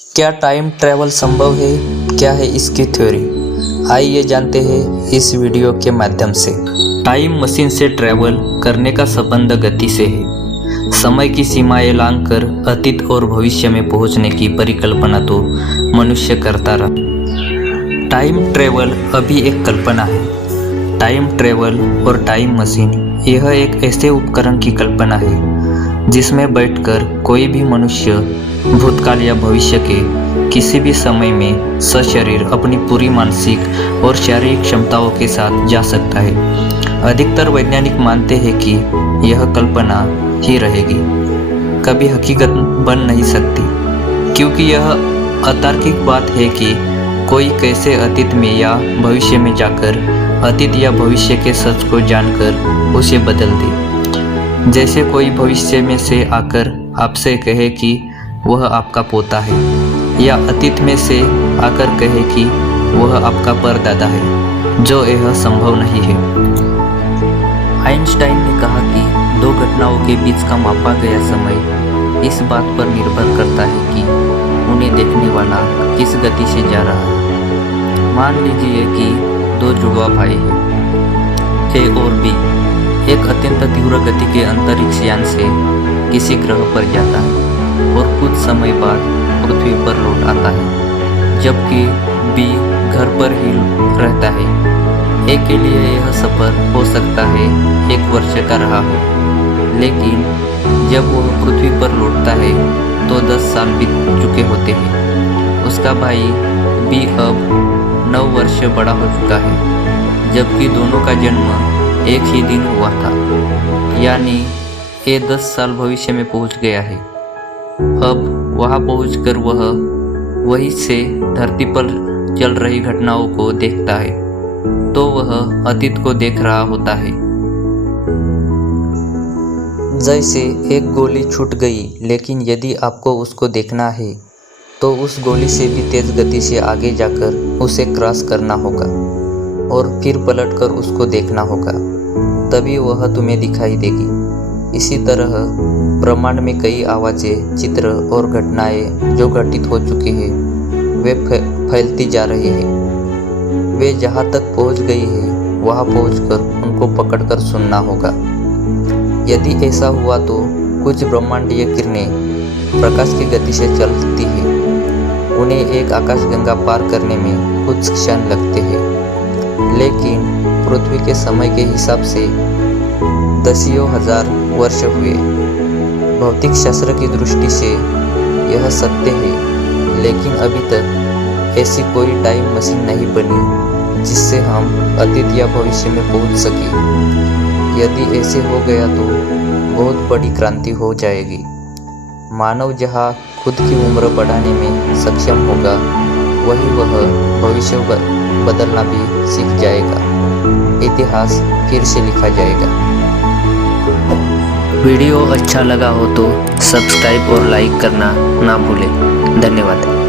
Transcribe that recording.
क्या time travel संभव है? क्या है इसकी थ्योरी? आइए जानते हैं इस वीडियो के माध्यम से। टाइम मशीन से ट्रैवल करने का संबंध गति से है। समय की सीमाएं लांघकर अतीत और भविष्य में पहुंचने की परिकल्पना तो मनुष्य करता रहा। टाइम ट्रैवल अभी एक कल्पना है। टाइम ट्रैवल और टाइम मशीन यह एक ऐसे उपकरण की कल्पना है जिसमें बैठकर कोई भी मनुष्य भूतकाल या भविष्य के किसी भी समय में सशरीर अपनी पूरी मानसिक और शारीरिक क्षमताओं के साथ जा सकता है। अधिकतर वैज्ञानिक मानते हैं कि यह कल्पना ही रहेगी, कभी हकीकत बन नहीं सकती, क्योंकि यह अतार्किक बात है कि कोई कैसे अतीत में या भविष्य में जाकर अतीत या भविष्य के सच को जानकर उसे बदल दे। जैसे कोई भविष्य में से आकर आपसे कहे कि वह आपका पोता है, या अतीत में से आकर कहे कि वह आपका परदादा है, जो यह संभव नहीं है। आइंस्टाइन ने कहा कि दो घटनाओं के बीच का मापा गया समय इस बात पर निर्भर करता है कि उन्हें देखने वाला किस गति से जा रहा है। मान लीजिए कि दो जुड़वा भाई हैं, ए और बी। एक अत्यंत तीव्र गति के अंतरिक्ष यान से किसी ग्रह पर जाता है और कुछ समय बाद पृथ्वी पर लौट आता है, जबकि बी घर पर ही रहता है। ए के लिए यह सफ़र हो सकता है 1 वर्ष का रहा हो, लेकिन जब वह पृथ्वी पर लौटता है तो 10 साल बीत चुके होते हैं। उसका भाई बी अब 9 वर्ष बड़ा हो चुका है, जबकि दोनों का जन्म एक ही दिन हुआ था, यानी ए 10 साल भविष्य में पहुंच गया है। अब वहां पहुंचकर वह वहीं से धरती पर चल रही घटनाओं को देखता है, तो वह अतीत को देख रहा होता है। जैसे एक गोली छूट गई, लेकिन यदि आपको उसको देखना है तो उस गोली से भी तेज गति से आगे जाकर उसे क्रॉस करना होगा और फिर पलटकर उसको देखना होगा, तभी वह तुम्हें दिखाई देगी। इसी तरह ब्रह्मांड में कई आवाज़ें, चित्र और घटनाएं जो घटित हो चुकी हैं वे फैलती जा रही हैं। वे जहाँ तक पहुँच गई है वहाँ पहुँचकर उनको पकड़कर सुनना होगा। यदि ऐसा हुआ तो कुछ ब्रह्मांडीय किरणें प्रकाश की गति से चलती हैं। उन्हें एक आकाशगंगा पार करने में कुछ क्षण लगते हैं, लेकिन पृथ्वी के समय के हिसाब से दसियों हजार वर्ष हुए। भौतिक शास्त्र की दृष्टि से यह सत्य है, लेकिन अभी तक ऐसी कोई टाइम मशीन नहीं बनी जिससे हम अतीत या भविष्य में पहुंच सके। यदि ऐसे हो गया तो बहुत बड़ी क्रांति हो जाएगी। मानव जहां खुद की उम्र बढ़ाने में सक्षम होगा, वही वह भविष्य बदलना भी सीख जाएगा। इतिहास फिर से लिखा जाएगा। वीडियो अच्छा लगा हो तो सब्सक्राइब और लाइक करना ना भूलें। धन्यवाद।